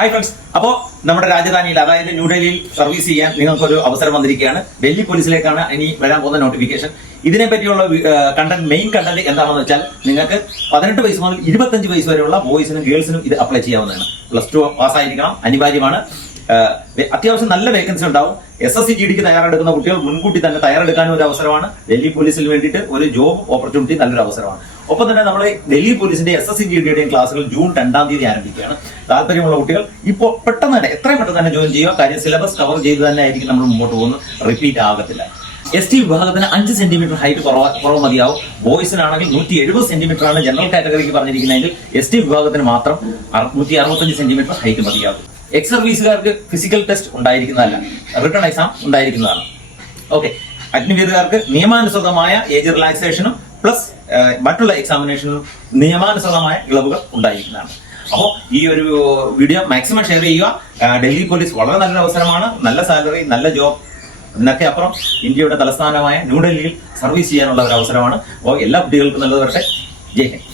Hi friends, അപ്പോൾ നമ്മുടെ രാജധാനിയിൽ അതായത് ന്യൂഡൽഹിയിൽ സർവീസ് ചെയ്യാൻ നിങ്ങൾക്കൊരു അവസരം വന്നിരിക്കുകയാണ്. ഡൽഹി പോലീസിലേക്കാണ് ഇനി വരാൻ പോകുന്ന നോട്ടിഫിക്കേഷൻ. ഇതിനെ പറ്റിയുള്ള മെയിൻ കണ്ടന്റ് എന്താണെന്ന് വെച്ചാൽ നിങ്ങൾക്ക് 18 വയസ്സ് മുതൽ 25 വയസ്സ് വരെയുള്ള ബോയ്സിനും ഗേൾസിനും ഇത് അപ്ലൈ ചെയ്യാവുന്നതാണ്. +2 പാസ്സായിരിക്കണം, അനിവാര്യമാണ്. അത്യാവശ്യം നല്ല വേക്കൻസി ഉണ്ടാവും. SSC GD തയ്യാറെടുക്കുന്ന കുട്ടികൾ മുൻകൂട്ടി തന്നെ തയ്യാറെടുക്കാനും ഒരു അവസരമാണ്. ഡൽഹി പോലീസിൽ വേണ്ടിയിട്ട് ഒരു ജോബ് ഓപ്പർച്യൂണിറ്റി നല്ലൊരു അവസരമാണ്. ഒപ്പം തന്നെ നമ്മൾ ഡൽഹി പോലീസിന്റെ SSC GD ക്ലാസുകൾ ജൂൺ 2-ാം തീയതി ആരംഭിക്കുകയാണ്. താല്പര്യമുള്ള കുട്ടികൾ ഇപ്പോൾ പെട്ടെന്ന് തന്നെ എത്രയും പെട്ടെന്ന് തന്നെ ജോയിൻ ചെയ്യുക. കാര്യം സിലബസ് കവർ ചെയ്ത് തന്നെ ആയിരിക്കും നമ്മൾ മുമ്പോട്ട് പോകുന്നത്, റിപ്പീറ്റ് ആകത്തില്ല. ST വിഭാഗത്തിന് 5 സെന്റിമീറ്റർ ഹൈറ്റ് കുറവ് മതിയാവും. ബോയ്സിനാണെങ്കിൽ 170 സെന്റിമീറ്റർ ആണ് ജനറൽ കാറ്റഗറിക്ക് പറഞ്ഞിരിക്കുന്നതെങ്കിൽ ST വിഭാഗത്തിന് മാത്രം 165 സെന്റിമീറ്റർ ഹൈറ്റ് മതിയാവും. എക്സ് സർവീസുകാർക്ക് ഫിസിക്കൽ ടെസ്റ്റ് ഉണ്ടായിരിക്കുന്നതല്ല, റിട്ടേൺ എക്സാം ഉണ്ടായിരിക്കുന്നതാണ്. ഓക്കെ, അഗ്നിവീറുകാർക്ക് നിയമാനുസൃതമായ ഏജ് റിലാക്സേഷനും പ്ലസ് മറ്റുള്ള എക്സാമിനേഷനും നിയമാനുസൃതമായ ഇളവുകൾ ഉണ്ടായിരിക്കുന്നതാണ്. അപ്പോൾ ഈ ഒരു വീഡിയോ മാക്സിമം ഷെയർ ചെയ്യുക. ഡൽഹി പോലീസ് വളരെ നല്ലൊരു അവസരമാണ്. നല്ല സാലറി, നല്ല ജോബ്, ഇതിനൊക്കെ അപ്പുറം ഇന്ത്യയുടെ തലസ്ഥാനമായ ന്യൂഡൽഹിയിൽ സർവീസ് ചെയ്യാനുള്ള ഒരു അവസരമാണ്. അപ്പോൾ എല്ലാ കുട്ടികൾക്കും നല്ലത് വരട്ടെ. ജയ് ഹിന്ദ്.